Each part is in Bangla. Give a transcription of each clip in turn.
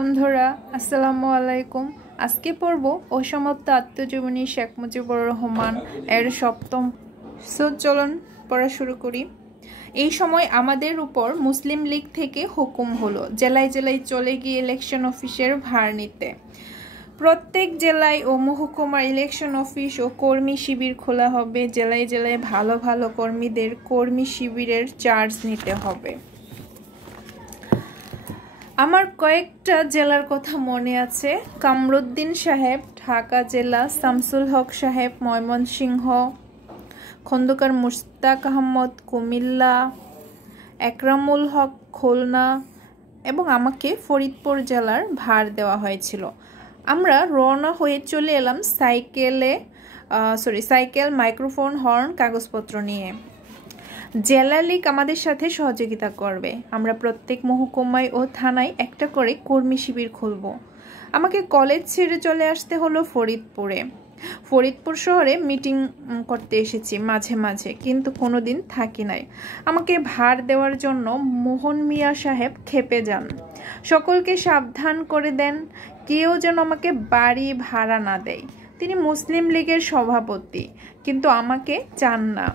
বন্ধুরা আসসালামু আলাইকুম। আজকে পড়ব অসমাপ্ত আত্মজীবনী শেখ মুজিবুর রহমান এর সপ্তম। চলুন পড়া শুরু করি। এই সময় আমাদের উপর মুসলিম লীগ থেকে হুকুম হলো জেলায় জেলায় চলে গিয়ে ইলেকশন অফিসের ভার নিতে। প্রত্যেক জেলায় ও মহকুমার ইলেকশন অফিস ও কর্মী শিবির খোলা হবে। জেলায় জেলায় ভালো ভালো কর্মীদের কর্মী শিবিরের চার্জ নিতে হবে। আমার কয়েকটা জেলার কথা মনে আছে। কামরুদ্দিন সাহেব ঢাকা জেলা, শামসুল হক সাহেব ময়মনসিংহ, খন্দকার মুশতাক আহমদ কুমিল্লা, একরামুল হক খুলনা এবং আমাকে ফরিদপুর জেলার ভার দেওয়া হয়েছিল। আমরা রওনা হয়ে চলে এলাম সাইকেল, মাইক্রোফোন, হর্ন, কাগজপত্র নিয়ে। জেলা লীগ আমাদের সাথে সহযোগিতা করবে। আমরা প্রত্যেক মহকুমায় ও থানায় একটা করে কর্মী শিবির খুলব। আমাকে কলেজ ছেড়ে চলে আসতে হলো ফরিদপুর শহরে মিটিং করতে এসেছি মাঝে মাঝে, কিন্তু কোনোদিন থাকি নাই। আমাকে ভার দেওয়ার জন্য মোহন মিয়া সাহেব খেপে যান। সকলকে সাবধান করে দেন কেউ যেন আমাকে বাড়ি ভাড়া না দেয়। তিনি মুসলিম লীগের সভাপতি, কিন্তু আমাকে চান না।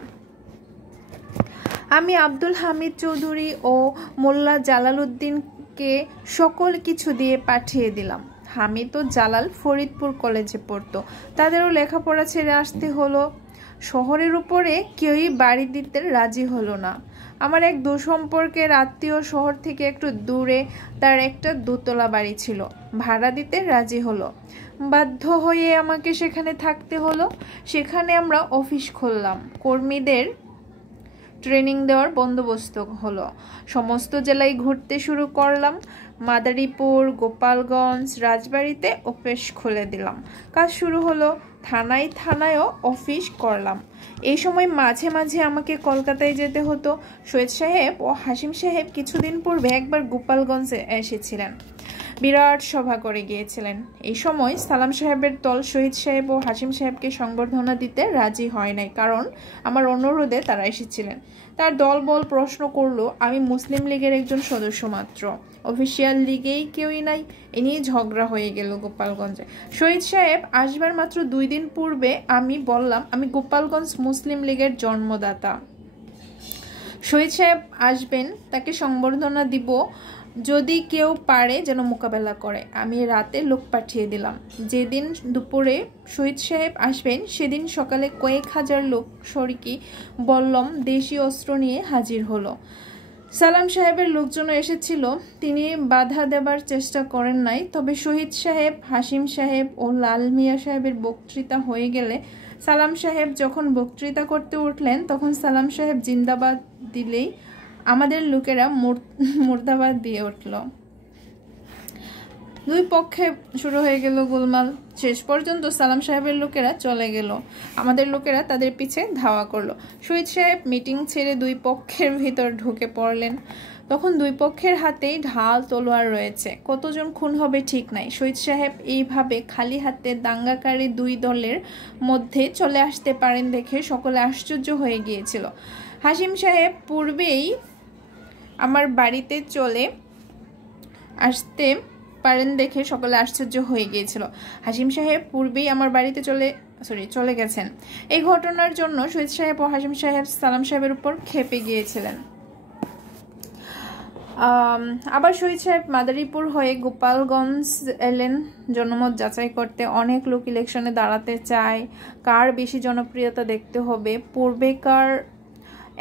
আমি আব্দুল হামিদ চৌধুরী ও মোল্লা জালালউদ্দিনকে সকল কিছু দিয়ে পাঠিয়ে দিলাম। হামিদ ও জালাল ফরিদপুর কলেজে পড়তো, তাদেরও লেখাপড়া ছেড়ে আসতে হলো। শহরের উপরে কেউই বাড়ি দিতে রাজি হলো না। আমার এক দুঃসম্পর্কের আত্মীয় শহর থেকে একটু দূরে, তার একটা দোতলা বাড়ি ছিল, ভাড়া দিতে রাজি হলো। বাধ্য হয়ে আমাকে সেখানে থাকতে হলো। সেখানে আমরা অফিস খুললাম, কর্মীদের ট্রেনিং দেওয়ার বন্দোবস্ত হলো। সমস্ত জেলায় ঘুরতে শুরু করলাম। মাদারীপুর, গোপালগঞ্জ, রাজবাড়িতে অফিস খুলে দিলাম। কাজ শুরু হলো। থানায়ও অফিস করলাম। এই সময় মাঝে মাঝে আমাকে কলকাতায় যেতে হতো। সৈয়দ সাহেব ও হাসিম সাহেব কিছুদিন পূর্বে একবার গোপালগঞ্জে এসেছিলেন, বিরাট সভা করে গিয়েছিলেন। এই সময় সালাম সাহেবের দল শহীদ সাহেব ও হাসিম সাহেবকে সংবর্ধনা দিতে রাজি হয় নাই, কারণ আমার অনুরোধে তারা এসেছিলেন। তার দলবল প্রশ্ন করলো আমি মুসলিম লীগের একজন সদস্য মাত্র, অফিসিয়াল লিগেই কেউই নাই। এ নিয়ে ঝগড়া হয়ে গেল গোপালগঞ্জে। শহীদ সাহেব আসবার মাত্র 2 দিন পূর্বে আমি বললাম আমি গোপালগঞ্জ মুসলিম লীগের জন্মদাতা। শহীদ সাহেব আসবেন, তাকে সংবর্ধনা দিব, যদি কেউ পারে যেন মোকাবেলা করে। আমি রাতে লোক পাঠিয়ে দিলাম। যেদিন দুপুরে শহীদ সাহেব আসবেন সেদিন সকালে কয়েক হাজার লোক শরিকি বল্লম দেশীয় অস্ত্র নিয়ে হাজির হলো। সালাম সাহেবের লোকজন এসেছিল, তিনি বাধা দেবার চেষ্টা করেন নাই। তবে শহীদ সাহেব, হাসিম সাহেব ও লাল মিয়া সাহেবের বক্তৃতা হয়ে গেলে সালাম সাহেব যখন বক্তৃতা করতে উঠলেন, তখন সালাম সাহেব জিন্দাবাদ দিলেই আমাদের লোকেরা মুর্দাবাদ দিয়ে উঠল। দুই পক্ষে শুরু হয়ে গেল গোলমাল। শেষ পর্যন্ত সালাম সাহেবের লোকেরা চলে গেল, আমাদের লোকেরা তাদের পিছে ধাওয়া করলো। শহীদ সাহেব মিটিং ছেড়ে দুই পক্ষের ভিতর ঢুকে পড়লেন। তখন দুই পক্ষের হাতেই ঢাল তলোয়ার রয়েছে, কতজন খুন হবে ঠিক নাই। শহীদ সাহেব এইভাবে খালি হাতে দাঙ্গাকারী দুই দলের মধ্যে চলে আসতে পারেন দেখে সকলে আশ্চর্য হয়ে গিয়েছিল। হাসিম সাহেব পূর্বেই আমার বাড়িতে চলে আসতে পারেন দেখে সকলে আশ্চর্য হয়ে গিয়েছিল। হাসিম সাহেব পূর্বেই আমার বাড়িতে চলে গেছেন। এই ঘটনার জন্য শহীদ সাহেব ও হাসিম সাহেব সালাম সাহেবের উপর খেপে গিয়েছিলেন। আবার শহীদ সাহেব মাদারীপুর হয়ে গোপালগঞ্জ এলেন জনমত যাচাই করতে। অনেক লোক ইলেকশনে দাঁড়াতে চায়, কার বেশি জনপ্রিয়তা দেখতে হবে। পূর্বেকার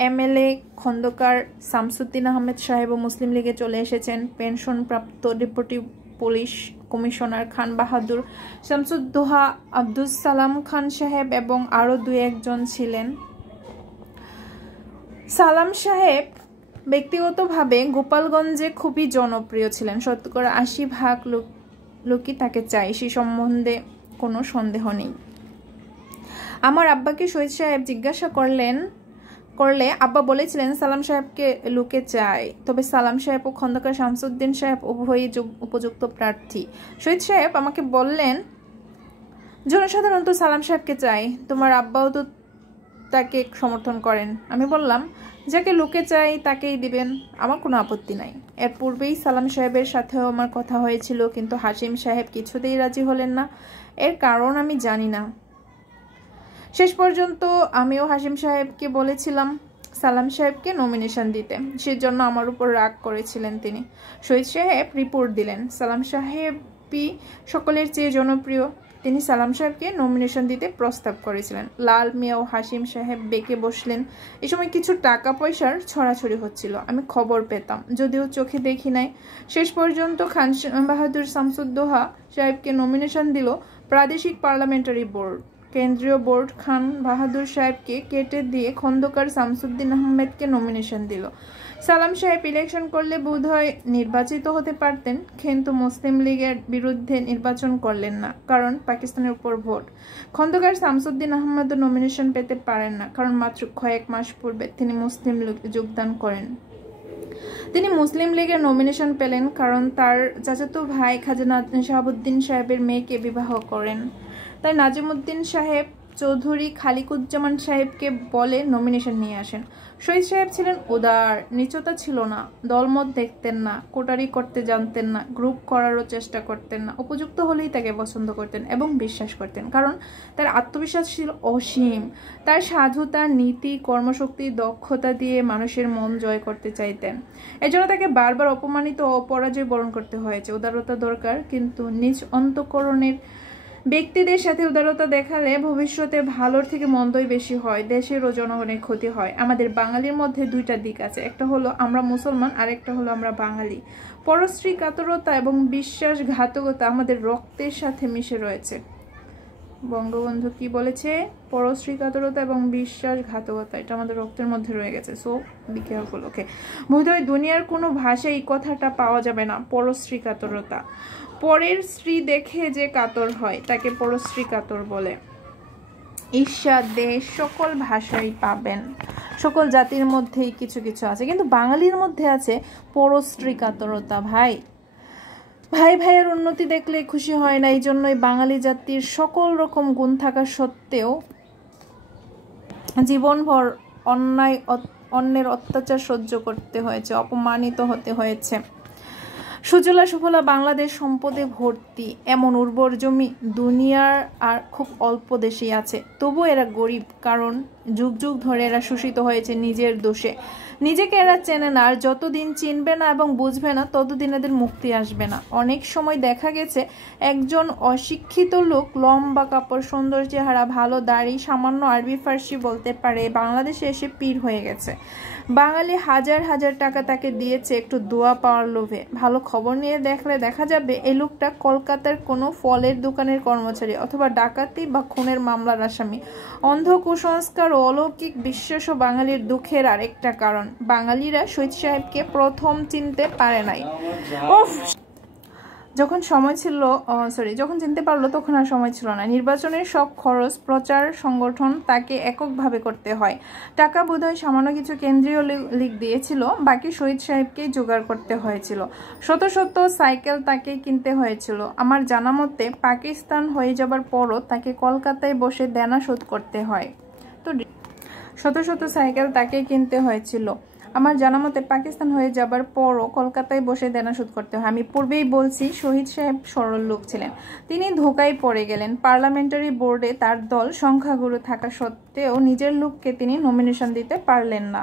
এমএলএ খন্দকার শামসুদ্দিন আহমেদ সাহেব ও মুসলিম লীগে চলে এসেছেন। পেনশনপ্রাপ্ত deputy police commissioner Khan Bahadur, Shamsuddoha, Abdul Salam খান সাহেব এবং আরো 2-1 জন ছিলেন। সালাম সাহেব ব্যক্তিগতভাবে গোপালগঞ্জে খুবই জনপ্রিয় ছিলেন। 80% লোকই তাকে চায়, সে সম্বন্ধে কোনো সন্দেহ নেই। আমার আব্বাকে শহীদ সাহেব জিজ্ঞাসা করলে আব্বা বলেছিলেন সালাম সাহেবকে লোকে চায়, তবে সালাম সাহেব ও খন্দকার শামসুদ্দিন সাহেব উভয়ই উপযুক্ত প্রার্থী। শহীদ সাহেব আমাকে বললেন জনসাধারণ তো সালাম সাহেবকে চায়, তোমার আব্বাও তো তাকে সমর্থন করেন। আমি বললাম যাকে লোকে চাই তাকেই দিবেন, আমার কোনো আপত্তি নাই। এর পূর্বেই সালাম সাহেবের সাথেও আমার কথা হয়েছিল, কিন্তু হাশিম সাহেব কিছুতেই রাজি হলেন না। এর কারণ আমি জানি না। শেষ পর্যন্ত আমিও হাশিম সাহেবকে বলেছিলাম সালাম সাহেবকে নমিনেশন দিতে, সেজন্য আমার উপর রাগ করেছিলেন তিনি। শহীদ সাহেব রিপোর্ট দিলেন সালাম সাহেবই সকলের চেয়ে জনপ্রিয়। তিনি সালাম সাহেবকে নমিনেশন দিতে প্রস্তাব করেছিলেন। লাল মিয়া ও হাশিম সাহেব বেঁকে বসলেন। এই সময় কিছু টাকা পয়সার ছড়াছড়ি হচ্ছিল, আমি খবর পেতাম, যদিও চোখে দেখি নাই। শেষ পর্যন্ত খান বাহাদুর শামসুদ্দোহা সাহেবকে নমিনেশন দিল প্রাদেশিক পার্লামেন্টারি বোর্ড। কেন্দ্রীয় বোর্ড খান বাহাদুর সাহেবকে কেটে দিয়ে খন্দকার শামসুদ্দিন আহমেদকে নমিনেশন দিল। সালাম সাহেব ইলেকশন করলে বোধহয় নির্বাচিত হতে পারতেন, কিন্তু মুসলিম লীগের বিরুদ্ধে নির্বাচন করলেন না, কারণ পাকিস্তানের উপর ভোট। খন্দকার শামসুদ্দিন আহমেদও নমিনেশন পেতে পারেন না, কারণ মাত্র কয়েক মাস পূর্বে তিনি মুসলিম লীগে যোগদান করেন। তিনি মুসলিম লীগের নমিনেশন পেলেন কারণ তার চাচাতো ভাই খাজা শাহাবুদ্দিন সাহেবের মেয়েকে বিবাহ করেন। তাই নাজিমুদ্দিন সাহেব চৌধুরী খালিকুজ্জামান সাহেবকে বলে নমিনেশন নিয়ে আসেন। শহীদ সাহেব ছিলেন উদার, নিচতা ছিল না, দলমত দেখতেন না, কোটারি করতে জানতেন না, গ্রুপ করারও চেষ্টা করতেন না। উপযুক্ত হলেই তাকে পছন্দ করতেন এবং বিশ্বাস করতেন, কারণ তার আত্মবিশ্বাস ছিল অসীম। তার সাধুতা, নীতি, কর্মশক্তি, দক্ষতা দিয়ে মানুষের মন জয় করতে চাইতেন। এজন্য তাকে বারবার অপমানিত ও পরাজয় বরণ করতে হয়েছে। উদারতা দরকার, কিন্তু নিজ অন্তঃকরণের ব্যক্তিদের সাথে উদারতা দেখালে ভবিষ্যতে ভালোর থেকে মন্দই বেশি হয়, দেশের ও জনগণের ক্ষতি হয়। আমাদের বাঙালির মধ্যে দুইটা দিক আছে, একটা হলো আমরা মুসলমান, আর একটা হলো আমরা বাঙালি। পরশ্রী কাতরতা এবং বিশ্বাসঘাতকতা আমাদের রক্তের সাথে মিশে রয়েছে। বঙ্গবন্ধু কি বলেছে? পরশ্রী কাতরতা এবং বিশ্বাসঘাতকতা, এটা আমাদের রক্তের মধ্যে রয়ে গেছে। সো বি কেয়ারফুল, ওকে। বোধহয় দুনিয়ার কোনো ভাষায় এই কথাটা পাওয়া যাবে না, পরশ্রী কাতরতা। পরের স্ত্রী দেখে যে কাতর হয় তাকে পরশ্রী কাতর বলে। ঈর্ষা, দেশ সকল ভাষাই পাবেন, সকল জাতির মধ্যেই কিছু কিছু আছে, কিন্তু বাঙালির মধ্যে আছে পরশ্রী কাতরতা। ভাইয়ের উন্নতি দেখলে খুশি হয় না। এই জন্যই বাঙালি জাতির সকল রকম গুণ থাকা সত্ত্বেও জীবনভর অন্যের অত্যাচার সহ্য করতে হয়েছে, অপমানিত হতে হয়েছে। সুজলা সুফলা বাংলাদেশ সম্পদে ভর্তি, এমন উর্বর জমি দুনিয়ার আর খুব অল্প দেশেই আছে। তবু এরা গরিব, কারণ যুগ যুগ ধরে এরা শোষিত হয়েছে নিজের দোষে। নিজেকে এরা চেনে না, আর যতদিন চিনবে না এবং বুঝবে না ততদিন এদের মুক্তি আসবে না। অনেক সময় দেখা গেছে একজন অশিক্ষিত লোক লম্বা কাপড়, সুন্দর চেহারা, ভালো দাড়ি, সামান্য আরবি ফার্সি বলতে পারে, বাংলাদেশে এসে পীর হয়ে গেছে। বাঙালি হাজার হাজার টাকা তাকে দিয়েছে একটু দোয়া পাওয়ার লোভে। ভালো খবর নিয়ে দেখলে দেখা যাবে এই লোকটা কলকাতার কোনো ফলের দোকানের কর্মচারী, অথবা ডাকাতি বা খুনের মামলার আসামি। অন্ধ কুসংস্কার ও অলৌকিক বিশ্বাসও বাঙালির দুঃখের আরেকটা কারণ। বাঙালিরা শহীদ সাহেবকে প্রথম চিনতে পারে নাই। যখন চিনতে পারলো তখন আর সময় ছিল না। নির্বাচনের সব খরচ, প্রচার, সংগঠন তাকে এককভাবে করতে হয়। টাকা বোধহয় সামান্য কিছু কেন্দ্রীয় লীগ দিয়েছিল, বাকি শহীদ সাহেবকেই জোগাড় করতে হয়েছিল। শত শত সাইকেল তাকে কিনতে হয়েছিল। আমার জানা মতে পাকিস্তান হয়ে যাবার পরও তাকে কলকাতায় বসে দেনা শোধ করতে হয়। তো শত শত সাইকেল তাকে কিনতে হয়েছিল। আমার জানা মতে পাকিস্তান হয়ে যাবার পরও কলকাতায় বসে দেনা শোধ করতে হয়। আমি পূর্বেই বলছি শহীদ সাহেব সরল লোক ছিলেন। তিনি ধোঁকায় পড়ে গেলেন। পার্লামেন্টারি বোর্ডে তার দল সংখ্যাগুরু থাকা সত্ত্বেও নিজের লোককে তিনি নমিনেশন দিতে পারলেন না।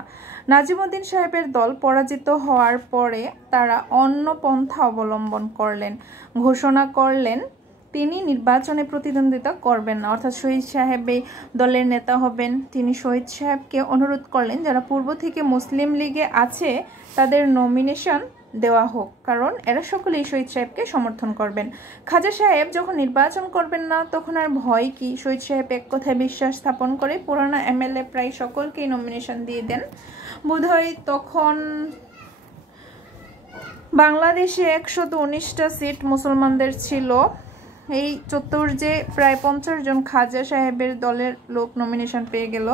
নাজিমুদ্দিন সাহেবের দল পরাজিত হওয়ার পরে তারা অন্য পন্থা অবলম্বন করলেন, ঘোষণা করলেন তিনি নির্বাচনে প্রতিদ্বন্দ্বিতা করবেন না, অর্থাৎ শহীদ সাহেব এই দলের নেতা হবেন। তিনি শহীদ সাহেবকে অনুরোধ করলেন যারা পূর্ব থেকে মুসলিম লীগে আছে তাদের নমিনেশন দেওয়া হোক, কারণ এরা সকলেই শহীদ সাহেবকে সমর্থন করবেন। খাজা সাহেব যখন নির্বাচন করবেন না তখন আর ভয় কি? শহীদ সাহেব এক কথায় বিশ্বাস স্থাপন করে পুরানা এমএলএ প্রায় সকলকেই নমিনেশন দিয়ে দেন। বোধহয় তখন বাংলাদেশে 119টা সিট মুসলমানদের ছিল। এই চতুর্যে প্রায় 50 জন খাজা সাহেবের দলের লোক নমিনেশন পেয়ে গেল।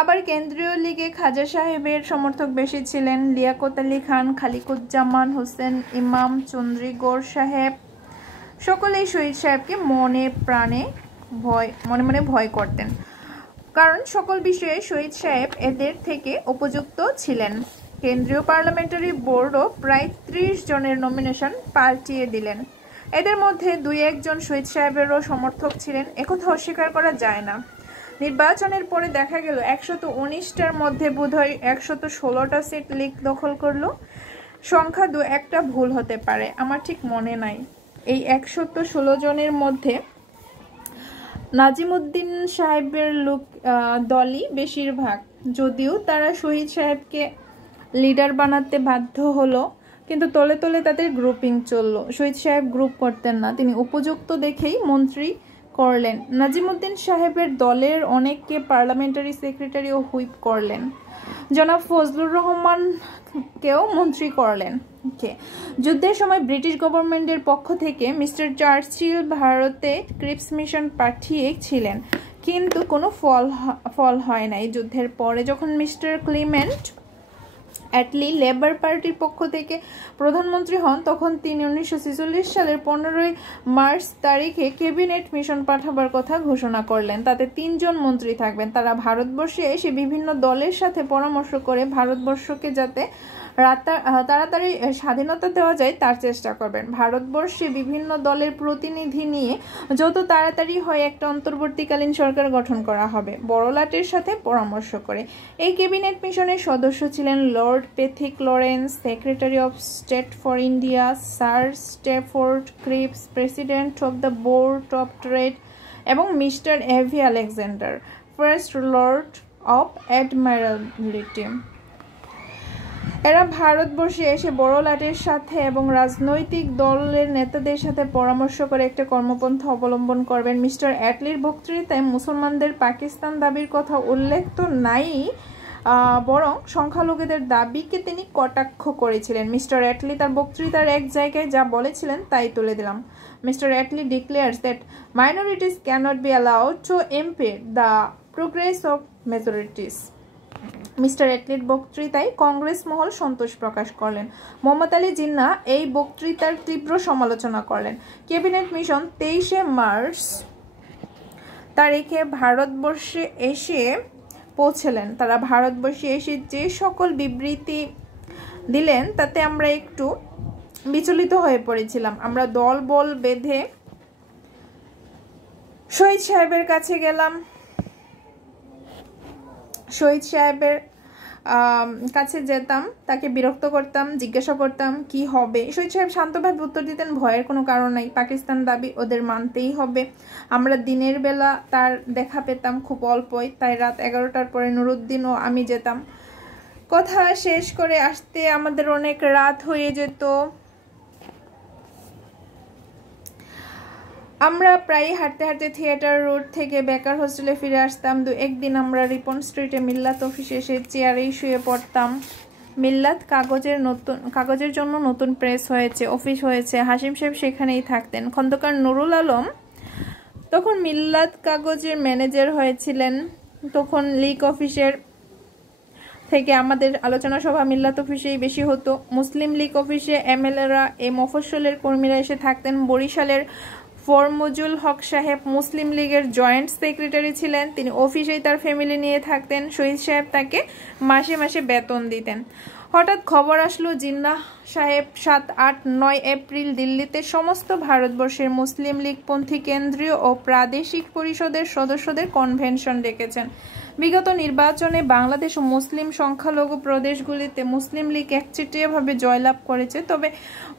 আবার কেন্দ্রীয় লীগে খাজা সাহেবের সমর্থক বেশি ছিলেন। লিয়াকত আলী খান, খালিকুজ্জামান, হোসেন ইমাম, চন্দ্রীগড় সাহেব সকলেই শহীদ সাহেবকে মনে মনে ভয় করতেন। কারণ সকল বিষয়ে শহীদ সাহেব এদের থেকে উপযুক্ত ছিলেন। কেন্দ্রীয় পার্লামেন্টারি বোর্ডও প্রায় 30 জনের নমিনেশন পাল্টিয়ে দিলেন। এদের মধ্যে 2-1 জন শহীদ সাহেবেরও সমর্থক ছিলেন, একথা অস্বীকার করা যায় না। নির্বাচনের পরে দেখা গেল 119টার মধ্যে বোধহয় 116টা সিট লীগ দখল করলো। সংখ্যা 2-1টা ভুল হতে পারে, আমার ঠিক মনে নাই। এই 116 জনের মধ্যে নাজিমুদ্দিন সাহেবের দলই বেশিরভাগ, যদিও তারা শহীদ সাহেবকে লিডার বানাতে বাধ্য হলো, কিন্তু তলে তলে তাদের গ্রুপিং চলল। শহীদ সাহেব গ্রুপ করতেন না, তিনি উপযুক্ত দেখেই মন্ত্রী করলেন। নাজিমুদ্দিন সাহেবের দলের অনেককে পার্লামেন্টারি সেক্রেটারি ও হুইপ করলেন। জনাব ফজলুর রহমানকেও মন্ত্রী করলেন। যুদ্ধের সময় ব্রিটিশ গভর্নমেন্টের পক্ষ থেকে মিস্টার চার্চিল ভারতে ক্রিপস মিশন পাঠিয়েছিলেন, কিন্তু কোনো ফল হয় নাই। যুদ্ধের পরে যখন মিস্টার ক্লিমেন্ট অ্যাটলি লেবার পার্টির পক্ষ থেকে প্রধানমন্ত্রী হন, তখন তিনি 1946 সালের 15 মার্চ তারিখে ক্যাবিনেট মিশন পাঠাবার কথা ঘোষণা করলেন। তাতে 3 জন মন্ত্রী থাকবেন। তারা ভারতবর্ষে এসে বিভিন্ন দলের সাথে পরামর্শ করে ভারতবর্ষকে যাতে তাড়াতাড়ি স্বাধীনতা দেওয়া যায় তার চেষ্টা করবেন। ভারতবর্ষে বিভিন্ন দলের প্রতিনিধি নিয়ে যত তাড়াতাড়ি হয় একটা অন্তর্বর্তীকালীন সরকার গঠন করা হবে, বড়লাটের সাথে পরামর্শ করে। এই ক্যাবিনেট মিশনের সদস্য ছিলেন lord Pethick Lawrence, secretary of state for India sir Stafford Cripps, president of the board of trade, এবং mister A V Alexander, first lord of admiralty. এরা ভারতবর্ষে এসে বড়লাটের সাথে এবং রাজনৈতিক দলের নেতাদের সাথে পরামর্শ করে একটা কর্মপন্থা অবলম্বন করবেন। মিস্টার অ্যাটলির বক্তৃতায় মুসলমানদের পাকিস্তান দাবির কথা উল্লেখ তো নাই, বরং সংখ্যালঘুদের দাবিকে তিনি কটাক্ষ করেছিলেন। মিস্টার অ্যাটলি তার বক্তৃতার এক জায়গায় যা বলেছিলেন তাই তুলে দিলাম। Mister Atlee declares that minorities cannot be allowed to impede the progress of majorities. Mister অ্যাটলির বক্তৃতায় কংগ্রেস মহল সন্তোষ প্রকাশ করলেন। মোহাম্মদ আলী জিন্নাহ এই বক্তৃতার তীব্র সমালোচনা করলেন। ক্যাবিনেট মিশন 23 মার্চ তারিখে ভারতবর্ষে এসে পৌঁছলেন। তারা ভারতবর্ষে এসে যে সকল বিবৃতি দিলেন তাতে আমরা একটু বিচলিত হয়ে পড়েছিলাম। আমরা দল বল বেঁধে শহীদ সাহেবের কাছে গেলাম। শহীদ সাহেবের কাছে যেতাম, তাকে বিরক্ত করতাম, জিজ্ঞাসা করতাম কি হবে। শহীদ সাহেব শান্তভাবে উত্তর দিতেন, ভয়ের কোনো কারণ নাই, পাকিস্তান দাবি ওদের মানতেই হবে। আমরা দিনের বেলা তার দেখা পেতাম খুব অল্পই, তাই রাত 11টার পরে নুরুদ্দিন ও আমি যেতাম। কথা শেষ করে আসতে আমাদের অনেক রাত হয়ে যেত। আমরা প্রায় হাঁটতে হাঁটতে থিয়েটার রোড থেকে বেকার হোস্টেলে ফিরে আসতাম। একদিন আমরা রিপন স্ট্রিটে মিল্লাত অফিসে এসে চেয়ারেই শুয়ে পড়তাম। মিল্লাত কাগজের জন্য নতুন প্রেস হয়েছে, অফিস হয়েছে, হাসিম সাহেব সেখানেই থাকতেন। খন্দকার নুরুল আলম তখন মিল্লাত কাগজের ম্যানেজার হয়েছিলেন। তখন লীগ অফিসের থেকে আমাদের আলোচনা সভা মিল্লাত অফিসেই বেশি হতো। মুসলিম লীগ অফিসে এমএলএরা, এই মফস্বলের কর্মীরা এসে থাকতেন। বরিশালের ফরমুজুল হক সাহেব মুসলিম লীগের জয়েন্ট সেক্রেটারি ছিলেন, তিনি অফিসেই তার ফ্যামিলি নিয়ে থাকতেন। শহীদ সাহেব তাকে মাসে মাসে বেতন দিতেন। হঠাৎ খবর আসলো জিন্নাহ সাহেব 7, 8, 9 এপ্রিল দিল্লিতে সমস্ত ভারতবর্ষের মুসলিম লীগপন্থী কেন্দ্রীয় ও প্রাদেশিক পরিষদের সদস্যদের কনভেনশন ডেকেছেন। বিগত নির্বাচনে বাংলাদেশ ও মুসলিম সংখ্যালঘু প্রদেশগুলিতে মুসলিম লীগ একচেটিয়াভাবে জয়লাভ করেছে, তবে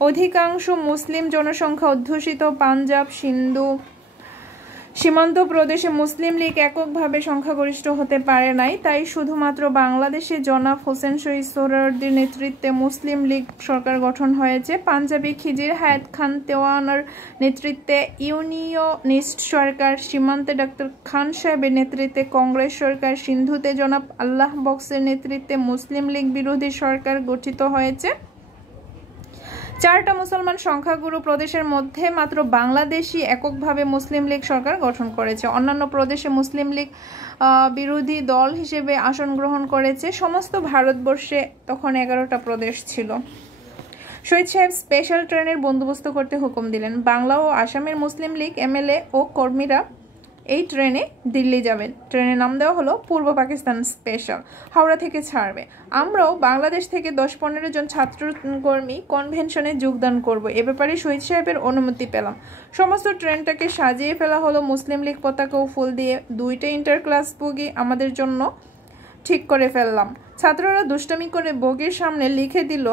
অধিকাংশ মুসলিম জনসংখ্যা অধ্যুষিত পাঞ্জাব, সিন্ধু সীমান্ত প্রদেশে মুসলিম লীগ এককভাবে সংখ্যাগরিষ্ঠ হতে পারে নাই। তাই শুধুমাত্র বাংলাদেশে জনাব হোসেন শহীদ সোহরাওয়ার্দীর নেতৃত্বে মুসলিম লীগ সরকার গঠন হয়েছে। পাঞ্জাবে খিজির হায়াত খান তেওয়ানার নেতৃত্বে ইউনিয়নিস্ট সরকার, সীমান্তে ডাক্তার খান সাহেবের নেতৃত্বে কংগ্রেস সরকার, সিন্ধুতে জনাব আল্লাহ বক্সের নেতৃত্বে মুসলিম লীগ বিরোধী সরকার গঠিত হয়েছে। 4টা মুসলমান সংখ্যাগুরু প্রদেশের মধ্যে মাত্র বাংলাদেশই এককভাবে মুসলিম লীগ সরকার গঠন করেছে। অন্যান্য প্রদেশে মুসলিম লীগ বিরোধী দল হিসেবে আসন গ্রহণ করেছে। সমস্ত ভারতবর্ষে তখন 11টা প্রদেশ ছিল। শহীদ সাহেব স্পেশাল ট্রেনের বন্দোবস্ত করতে হুকুম দিলেন। বাংলা ও আসামের মুসলিম লীগ এমএলএ ও কর্মীরা এই ট্রেনে দিল্লি যাবেন। ট্রেনের নাম দেওয়া হলো পূর্ব পাকিস্তান স্পেশাল, হাওড়া থেকে ছাড়বে। আমরাও বাংলাদেশ থেকে 10-15 জন ছাত্রকর্মী কনভেনশনে যোগদান করব। এ ব্যাপারে শহীদ সাহেবের অনুমতি পেলাম। সমস্ত ট্রেনটাকে সাজিয়ে ফেলা হলো মুসলিম লীগ পতাকা ও ফুল দিয়ে। 2টা ইন্টার ক্লাস বগি আমাদের জন্য ঠিক করে ফেললাম। ছাত্ররা দুষ্টামি করে বগির সামনে লিখে দিল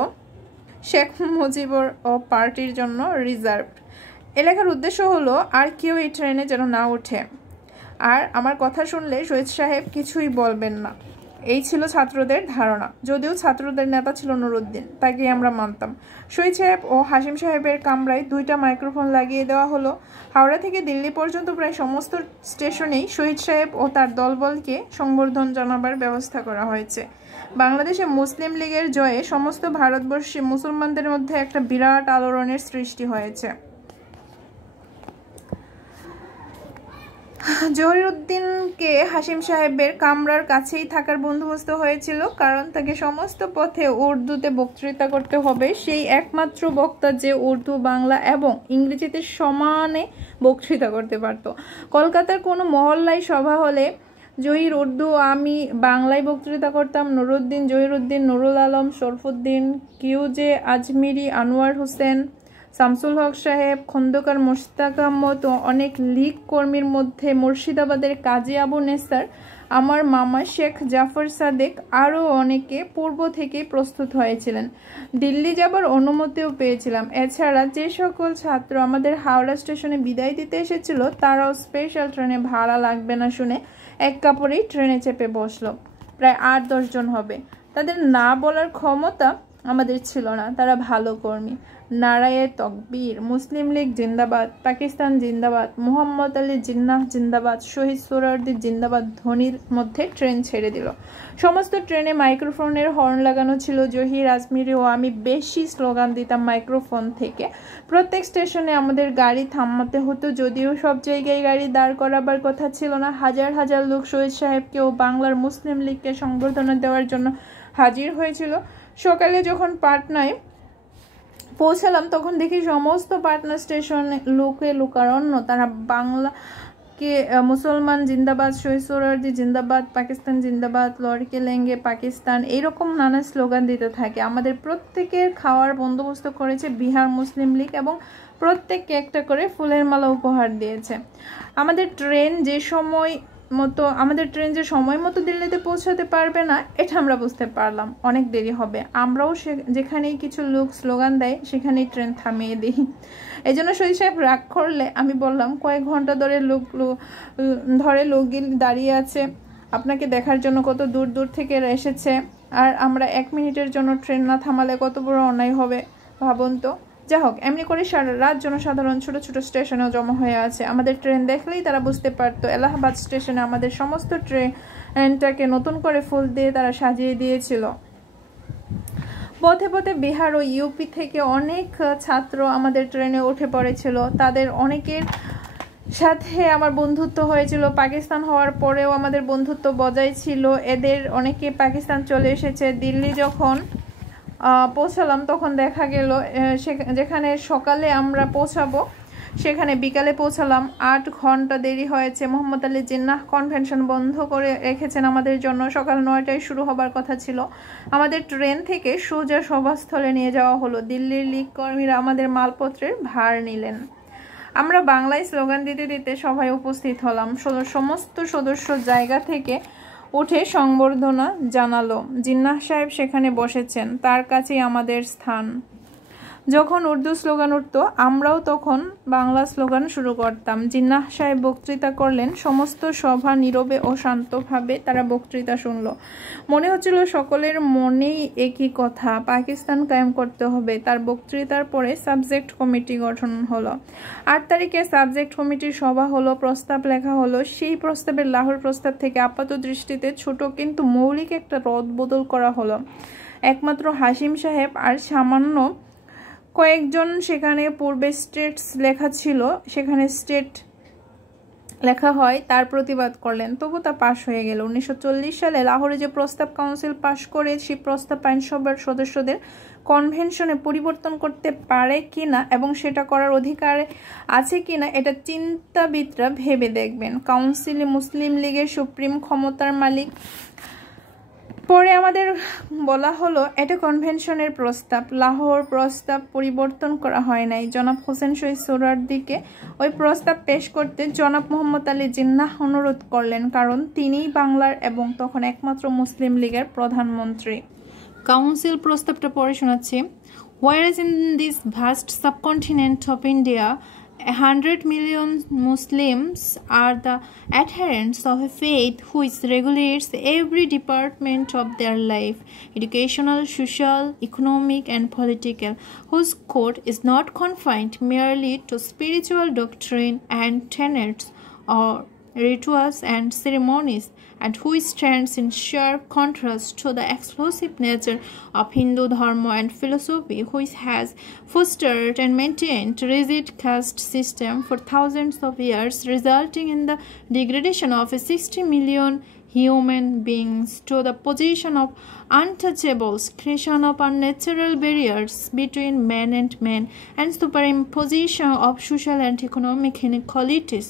শেখ মুজিবর ও পার্টির জন্য রিজার্ভ। এলাকার উদ্দেশ্য হলো আর কেউ এই ট্রেনে যেন না ওঠে। আর আমার কথা শুনলে শহীদ সাহেব কিছুই বলবেন না, এই ছিল ছাত্রদের ধারণা। যদিও ছাত্রদের নেতা ছিল নুরুদ্দিন, তাকে আমরা মানতাম। শহীদ সাহেব ও হাসিম সাহেবের কামরায় 2টা মাইক্রোফোন লাগিয়ে দেওয়া হলো। হাওড়া থেকে দিল্লি পর্যন্ত প্রায় সমস্ত স্টেশনেই শহীদ সাহেব ও তার দলবলকে সংবর্ধন জানাবার ব্যবস্থা করা হয়েছে। বাংলাদেশে মুসলিম লীগের জয়ে সমস্ত ভারতবর্ষে মুসলমানদের মধ্যে একটা বিরাট আলোড়নের সৃষ্টি হয়েছে। জহিরুদ্দিনকে হাসিম সাহেবের কামরার কাছেই থাকার বন্দোবস্ত হয়েছিল, কারণ তাকে সমস্ত পথে উর্দুতে বক্তৃতা করতে হবে। সেই একমাত্র বক্তা যে উর্দু, বাংলা এবং ইংরেজিতে সমানে বক্তৃতা করতে পারত। কলকাতার কোনো মহল্লায় সভা হলে জহির উর্দু, আমি বাংলায় বক্তৃতা করতাম। নুরুদ্দিন, জহিরুদ্দিন, নুরুল আলম, শরফুদ্দিন, কিউজে, আজমিরি, আনোয়ার হোসেন, শামসুল হক সাহেব, খন্দকার মোশতাক আহমদ ও অনেক লীগ কর্মীর মধ্যে মুর্শিদাবাদের কাজী আবু নেসার, আমার মামা শেখ জাফর সাদেক, আরও অনেকে পূর্ব থেকেই প্রস্তুত হয়েছিলেন। দিল্লি যাবার অনুমতিও পেয়েছিলাম। এছাড়া যে সকল ছাত্র আমাদের হাওড়া স্টেশনে বিদায় দিতে এসেছিল, তারাও স্পেশাল ট্রেনে ভাড়া লাগবে না শুনে এক কাপড়েই ট্রেনে চেপে বসলো। প্রায় 8-10 জন হবে। তাদের না বলার ক্ষমতা আমাদের ছিল না। তারা ভালো কর্মী। নারায়ে তকবীর, মুসলিম লীগ জিন্দাবাদ, পাকিস্তান জিন্দাবাদ, মোহাম্মদ আলী জিন্নাহ জিন্দাবাদ, শহীদ সোহরাওয়ার্দী জিন্দাবাদ ধ্বনির মধ্যে ট্রেন ছেড়ে দিল। সমস্ত ট্রেনে মাইক্রোফোনের হর্ন লাগানো ছিল। জহির, আজমিরি ও আমি বেশি স্লোগান দিতাম মাইক্রোফোন থেকে। প্রত্যেক স্টেশনে আমাদের গাড়ি থামাতে হতো, যদিও সব জায়গায় গাড়ি দাঁড় করাবার কথা ছিল না। হাজার হাজার লোক শহীদ সাহেবকে ও বাংলার মুসলিম লীগকে সংবর্ধনা দেওয়ার জন্য হাজির হয়েছিল। সকালে যখন পাটনায় পৌঁছালাম তখন দেখি সমস্ত পাটনা স্টেশন লোকে লোকারণ্য। তারা বাংলাকে মুসলমান জিন্দাবাদ, শহীদ সোহরাওয়ার্দী জিন্দাবাদ, পাকিস্তান জিন্দাবাদ, লড়কে লেঙ্গে পাকিস্তান, এইরকম নানা স্লোগান দিতে থাকে। আমাদের প্রত্যেকের খাওয়ার বন্দোবস্ত করেছে বিহার মুসলিম লীগ এবং প্রত্যেককে একটা করে ফুলের মালা উপহার দিয়েছে। আমাদের ট্রেন যে সময় মতো দিল্লিতে পৌঁছাতে পারবে না, এটা আমরা বুঝতে পারলাম। অনেক দেরি হবে। আমরাও যেখানেই কিছু লোক স্লোগান দেয় সেখানেই ট্রেন থামিয়ে দিই। এই জন্য শহীদ সাহেব রাগ করলে আমি বললাম, কয়েক ঘন্টা ধরে লোক দাঁড়িয়ে আছে, আপনাকে দেখার জন্য কত দূর দূর থেকে এসেছে, আর আমরা 1 মিনিটের জন্য ট্রেন না থামালে কত বড় অন্যায় হবে ভাবুন তো। যা হোক, এমনি করে সারা রাত জনসাধারণ ছোট ছোট স্টেশনেও জমা হয়ে আছে। আমাদের ট্রেন দেখলেই তারা বুঝতে পারতো এলাহাবাদ স্টেশনে আমাদের সমস্ত ট্রেনটাকে নতুন করে ফুল দিয়ে তারা সাজিয়ে দিয়েছিল। পথে পথে বিহার ও ইউপি থেকে অনেক ছাত্র আমাদের ট্রেনে উঠে পড়েছিল। তাদের অনেকের সাথে আমার বন্ধুত্ব হয়েছিল। পাকিস্তান হওয়ার পরেও আমাদের বন্ধুত্ব বজায় ছিল। এদের অনেকে পাকিস্তান চলে এসেছে। দিল্লি যখন পৌঁছালাম তখন দেখা গেল যেখানে সকালে আমরা পৌঁছাবো সেখানে বিকালে পৌঁছালাম। 8 ঘন্টা দেরি হয়েছে। মোহাম্মদ আলী জিন্নাহ কনভেনশন বন্ধ করে রেখেছেন আমাদের জন্য। সকাল 9টায় শুরু হবার কথা ছিল। আমাদের ট্রেন থেকে সোজা সভাস্থলে নিয়ে যাওয়া হলো। দিল্লির লীগ কর্মীরা আমাদের মালপত্রের ভার নিলেন। আমরা বাংলায় স্লোগান দিতে দিতে সভায় উপস্থিত হলাম। সমস্ত সদস্য জায়গা থেকে উঠে সংবর্ধনা জানালো। জিন্নাহ সাহেব সেখানে বসেছেন, তার কাছেই আমাদের স্থান। যখন উর্দু স্লোগান উঠত আমরাও তখন বাংলা স্লোগান শুরু করতাম। জিন্নাহ সাহেব বক্তৃতা করলেন। সমস্ত সভা নীরবে ও শান্তভাবে তারা বক্তৃতা শুনল। মনে হচ্ছিল সকলের মনেই একই কথা, পাকিস্তান কায়েম করতে হবে। তার বক্তৃতার পরে সাবজেক্ট কমিটি গঠন হলো। 8 তারিখে সাবজেক্ট কমিটির সভা হলো, প্রস্তাব লেখা হলো। সেই প্রস্তাবের লাহোর প্রস্তাব থেকে আপাত দৃষ্টিতে ছোট কিন্তু মৌলিক একটা রদ বদল করা হলো। একমাত্র হাসিম সাহেব আর সামান্য কয়েকজন, সেখানে পূর্বে স্টেটস লেখা ছিল, সেখানে স্টেট লেখা হয়, তার প্রতিবাদ করলেন। তবু তা পাশ হয়ে গেল। 1940 সালে লাহোরে যে প্রস্তাব কাউন্সিল পাশ করে সেই প্রস্তাব আইনসভার সদস্যদের কনভেনশনে পরিবর্তন করতে পারে কিনা এবং সেটা করার অধিকার আছে কিনা এটা চিন্তাবিদরা ভেবে দেখবেন। কাউন্সিলে মুসলিম লীগের সুপ্রিম ক্ষমতার মালিক। পরে আমাদের বলা হলো এটা কনভেনশনের প্রস্তাব, লাহোর প্রস্তাব পরিবর্তন করা হয় নাই। জনাব হোসেন শহীদ সোহরাওয়ার্দীকে ওই প্রস্তাব পেশ করতে জনাব মোহাম্মদ আলী জিন্নাহ অনুরোধ করলেন, কারণ তিনিই বাংলার এবং তখন একমাত্র মুসলিম লীগের প্রধানমন্ত্রী। কাউন্সিল প্রস্তাবটা পড়ে শোনাচ্ছি। Whereas in this vast subcontinent of India, 100 million Muslims are the adherents of a faith which regulates every department of their life, educational, social, economic, and political, whose code is not confined merely to spiritual doctrine and tenets or rituals and ceremonies, and who stands in sharp contrast to the explosive nature of Hindu dharma and philosophy, which has fostered and maintained rigid caste system for thousands of years, resulting in the degradation of 60 million human beings to the position of untouchables, creation of unnatural barriers between man and man, and superimposition of social and economic inequalities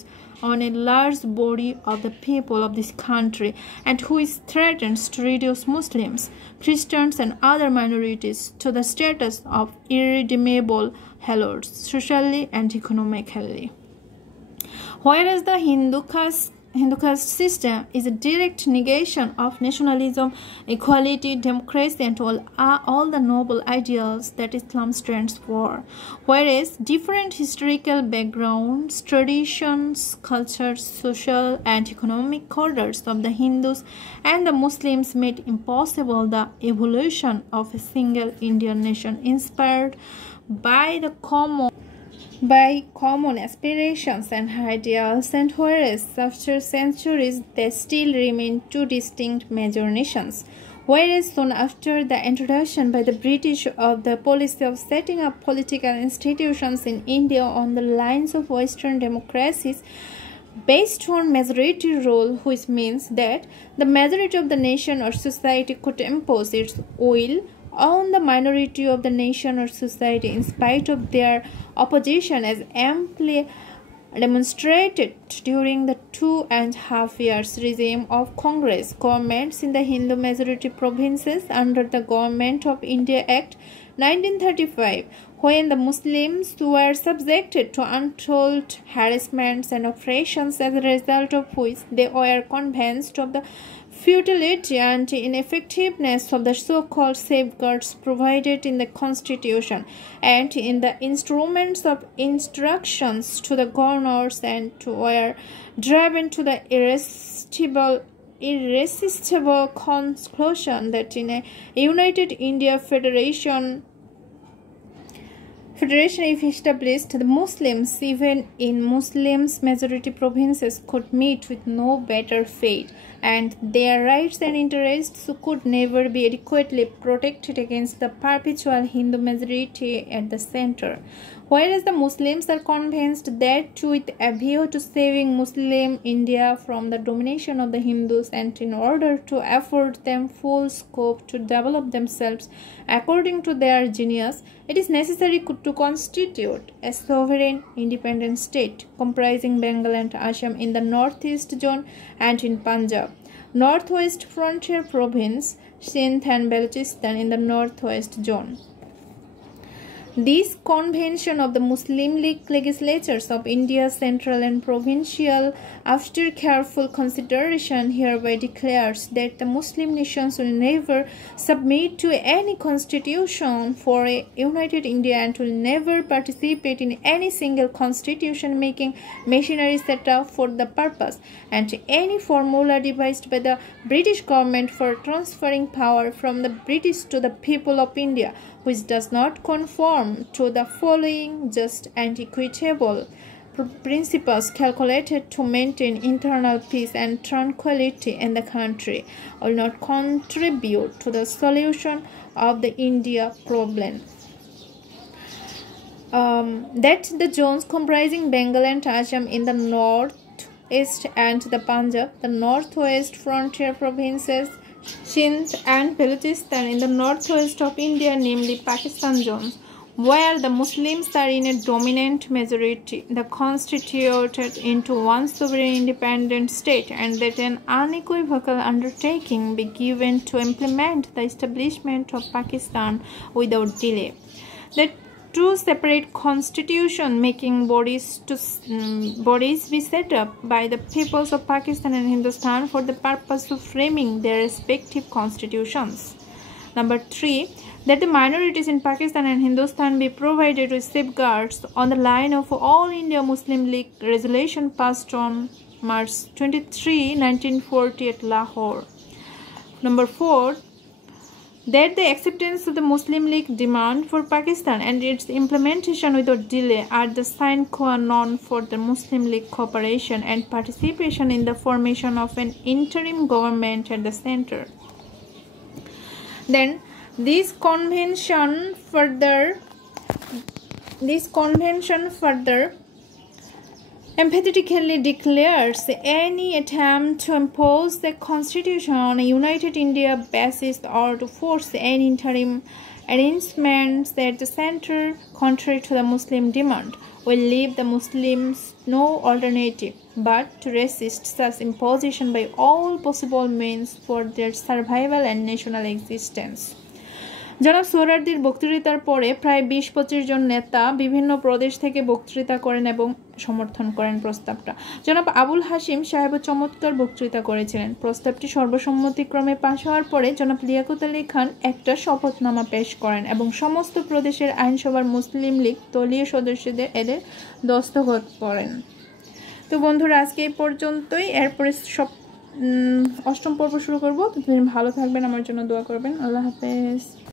on a large body of the people of this country, and which threatens to reduce Muslims, Christians, and other minorities to the status of irredeemable hellions, socially and economically. Whereas the Hindu caste system is a direct negation of nationalism, equality, democracy, and all the noble ideals that Islam stands for. Whereas different historical backgrounds, traditions, cultures, social and economic orders of the Hindus and the Muslims made impossible the evolution of a single Indian nation inspired by common aspirations and ideals, and whereas after centuries they still remain two distinct major nations. Whereas soon after the introduction by the British of the policy of setting up political institutions in India on the lines of Western democracies based on majority rule, which means that the majority of the nation or society could impose its will on the minority of the nation or society in spite of their opposition, as amply demonstrated during the 2.5 years regime of Congress governments in the Hindu majority provinces under the Government of India Act 1935, when the Muslims were subjected to untold harassments and oppressions, as a result of which they were convinced of the futility and ineffectiveness of the so-called safeguards provided in the Constitution and in the instruments of instructions to the governors, and were driven to the irresistible conclusion that in a united India Federation if established, the Muslims, even in Muslims majority provinces, could meet with no better fate, and their rights and interests could never be adequately protected against the perpetual Hindu majority at the center. Whereas the Muslims are convinced that with a view to saving Muslim India from the domination of the Hindus, and in order to afford them full scope to develop themselves according to their genius, it is necessary to constitute a sovereign independent state comprising Bengal and Assam in the northeast zone, and in Punjab, northwest frontier province, Sindh and Balochistan in the northwest zone. This convention of the Muslim League legislatures of India, central and provincial, after careful consideration, hereby declares that the Muslim nations will never submit to any constitution for a united India, and will never participate in any single constitution-making machinery set up for the purpose, and any formula devised by the British government for transferring power from the British to the people of India, which does not conform to the following just and equitable principles calculated to maintain internal peace and tranquility in the country, will not contribute to the solution of the India problem. That the zones comprising Bengal and Assam in the north east, and the Punjab, the northwest frontier provinces, Sindh and Balochistan in the northwest of India, namely Pakistan zones, where the Muslims are in a dominant majority, the constituted into one sovereign independent state, and that an unequivocal undertaking be given to implement the establishment of Pakistan without delay. That two separate constitution-making bodies be set up by the peoples of Pakistan and Hindustan for the purpose of framing their respective constitutions. Number 3, that the minorities in Pakistan and Hindustan be provided with safeguards on the line of All India Muslim League resolution passed on March 23, 1940 at Lahore. Number 4, that the acceptance of the Muslim League demand for Pakistan and its implementation without delay are the sine qua non for the Muslim League cooperation and participation in the formation of an interim government at the center. Then this convention further emphatically declares any attempt to impose the constitution on a united India basis or to force any interim arrangements at the center contrary to the Muslim demand will leave the Muslims no alternative but to resist such imposition by all possible means for their survival and national existence. জনাব সোহরাওয়ার্দীর বক্তৃতার পরে প্রায় ২০-২৫ জন নেতা বিভিন্ন প্রদেশ থেকে বক্তৃতা করেন এবং সমর্থন করেন প্রস্তাবটা। জনাব আবুল হাশিম সাহেব চমৎকার বক্তৃতা করেছিলেন। প্রস্তাবটি সর্বসম্মতিক্রমে পাশ হওয়ার পরে জনাব লিয়াকত আলী খান একটা শপথনামা পেশ করেন এবং সমস্ত প্রদেশের আইনসভার মুসলিম লীগ দলীয় সদস্যদের এদের দস্তখত করেন। তো বন্ধুরা আজকে এই পর্যন্তই, এরপরে অষ্টম পর্ব শুরু করব। ততদিন ভালো থাকবেন, আমার জন্য দোয়া করবেন। আল্লাহ হাফেজ।